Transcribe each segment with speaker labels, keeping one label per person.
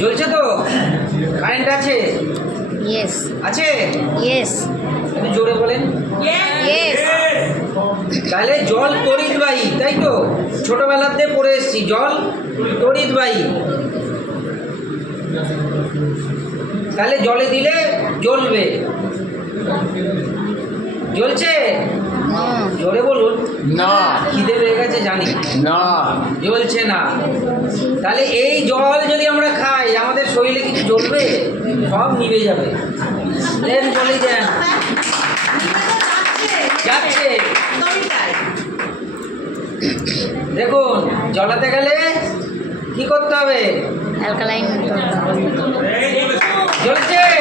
Speaker 1: জ্বলছে তো? কারেন্ট আছে?
Speaker 2: ইয়েস
Speaker 1: আছে?
Speaker 2: ইয়েস
Speaker 1: একটু জোরে বলেন।
Speaker 2: ইয়েস
Speaker 1: তাহলে জল তড়িৎবাহী তাই তো? ছোটবেলাতে পড়ে এসেছি। জল তড়িৎবাহী তাহলে জলে দিলে জ্বলবে। জ্বলছে? জোরে বলুন।
Speaker 3: না।
Speaker 1: খিদে পেয়ে গেছে জানি।
Speaker 3: না।
Speaker 1: জ্বলছে না। তাহলে এই জল যদি আমরা খাই আমাদের শরীরে কিছু জ্বলবে সব নিভে যাবে। দেন চলে যান যাচ্ছে। দেখুন জলাতে গেলে কি করতে হবে?
Speaker 2: অ্যালকালাইন
Speaker 1: জ্বলছে।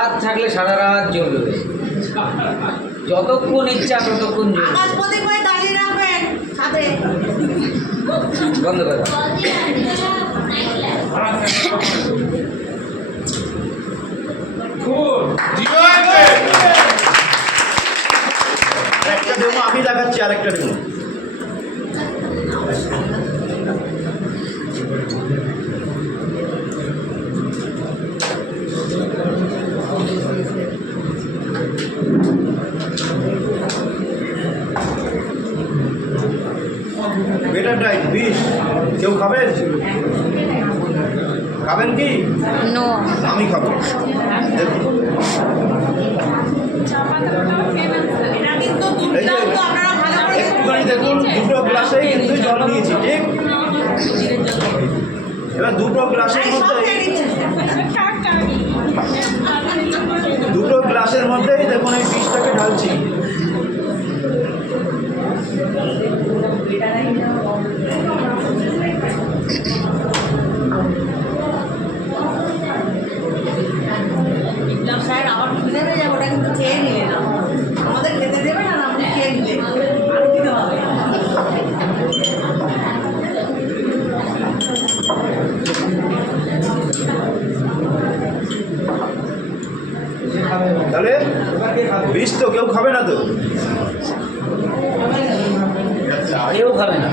Speaker 1: রাত থাকলে সারা রাত জ্বলবে। যতক্ষণ ইচ্ছা ততক্ষণ বন্ধ করো
Speaker 4: একটা ডেমো আমি দেখাচ্ছি আরেকটা ডেমো বেটার ডাইট বিষ কেউ খাবেন খাবেন কি?
Speaker 2: নো
Speaker 4: আমি খাব। একটুখানি দেখুন দুটো গ্লাসে কিন্তু জল নিয়েছি ঠিক? এবার দুটো গ্লাসের মধ্যে
Speaker 5: খেয়ে নিচ্ছে।
Speaker 4: দুটো গ্লাসের মধ্যেই দেখুন এই বিষটাকে ঢালছি
Speaker 5: স্যার আমার খিদে পেয়ে যাবে ওটা কিন্তু খেয়ে নিলে না আমাদের খেতে দেবে না আপনি খেয়ে নিলে আর দিতে হবে
Speaker 4: তাহলে বিষ তো কেউ খাবে না তো।
Speaker 1: কেউ খাবে না।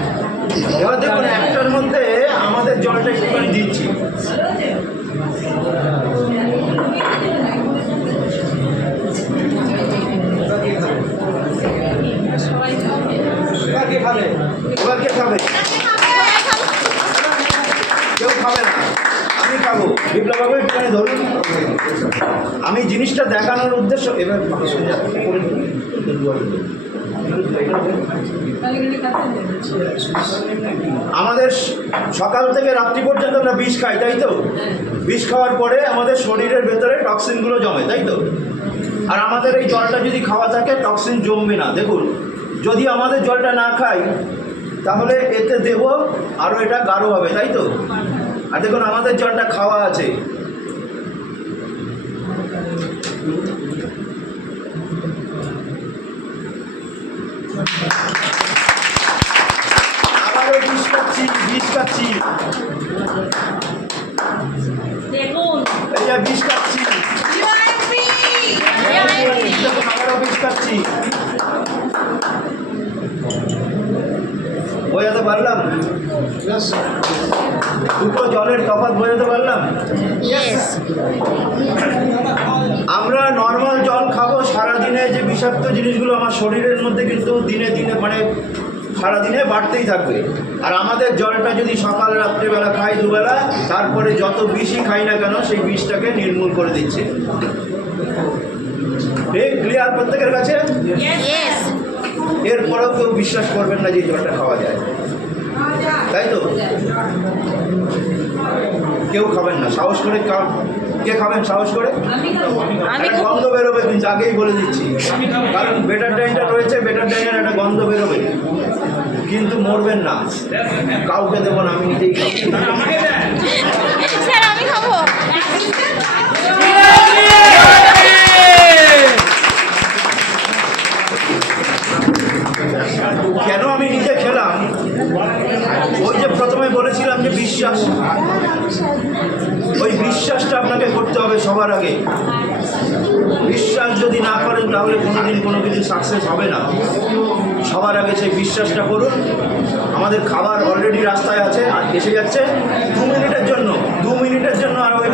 Speaker 4: এবার দেখুন একটার মধ্যে আমাদের জলটা একটুখানি দিচ্ছি এবার কে খাবে এবার কে খাবে কেউ খাবে না আমি খাব ধরুন। আমি জিনিসটা দেখানোর উদ্দেশ্য এবার। আমাদের সকাল থেকে রাত্রি পর্যন্ত আমরা বিষ খাই, তাই তো? বিষ খাওয়ার পরে আমাদের শরীরের ভেতরে টক্সিনগুলো জমে, তাই তো? আর আমাদের এই জলটা যদি খাওয়া থাকে, টক্সিন জমবে না। দেখুন, যদি আমাদের জলটা না খাই, তাহলে এতে দেব আরও এটা গাঢ় হবে, তাই তো? আর দেখুন আমাদের জলটা খাওয়া আছে। আবারও বিষ খাচ্ছি বিষ খাচ্ছি। বিষ খাচ্ছি। দেখুন আবারও বিষ খাচ্ছি। বোঝাতে পারলাম? দুটো জলের তফাৎ বোঝাতে পারলাম? আমরা নর্মাল জল খাব সারাদিনে যে বিষাক্ত জিনিসগুলো আমার শরীরের মধ্যে কিন্তু দিনে দিনে মানে সারাদিনে বাড়তেই থাকবে। আর আমাদের জলটা যদি সকাল রাত্রেবেলা খাই দুবেলা তারপরে যত বিষই খাই না কেন সেই বিষটাকে নির্মূল করে দিচ্ছে। ক্লিয়ার প্রত্যেকের কাছে? এরপরেও কেউ বিশ্বাস করবেন না যে জলটা খাওয়া যায়। তাই তো? কেউ খাবেন না সাহস করে কা- কে খাবেন সাহস করে? একটা গন্ধ বেরোবে কিন্তু আগেই বলে দিচ্ছি। কারণ বেটার ডাইনটা রয়েছে বেটার ডাইনের একটা গন্ধ বেরোবে। কিন্তু মরবেন না। কাউকে দেবো না আমি নিজেই খাব। প্রথমে যে বিশ্বাস। ওই বিশ্বাসটা আপনাকে করতে হবে সবার আগে। বিশ্বাস যদি না করেন, তাহলে কোনোদিন কোনো কিছু সাকসেস হবে না। সবার আগে সেই বিশ্বাসটা করুন। আমাদের খাবার অলরেডি রাস্তায় আছে, আর এসে যাচ্ছে। দু মিনিটের জন্য, দু মিনিটের জন্য আর ওয়েট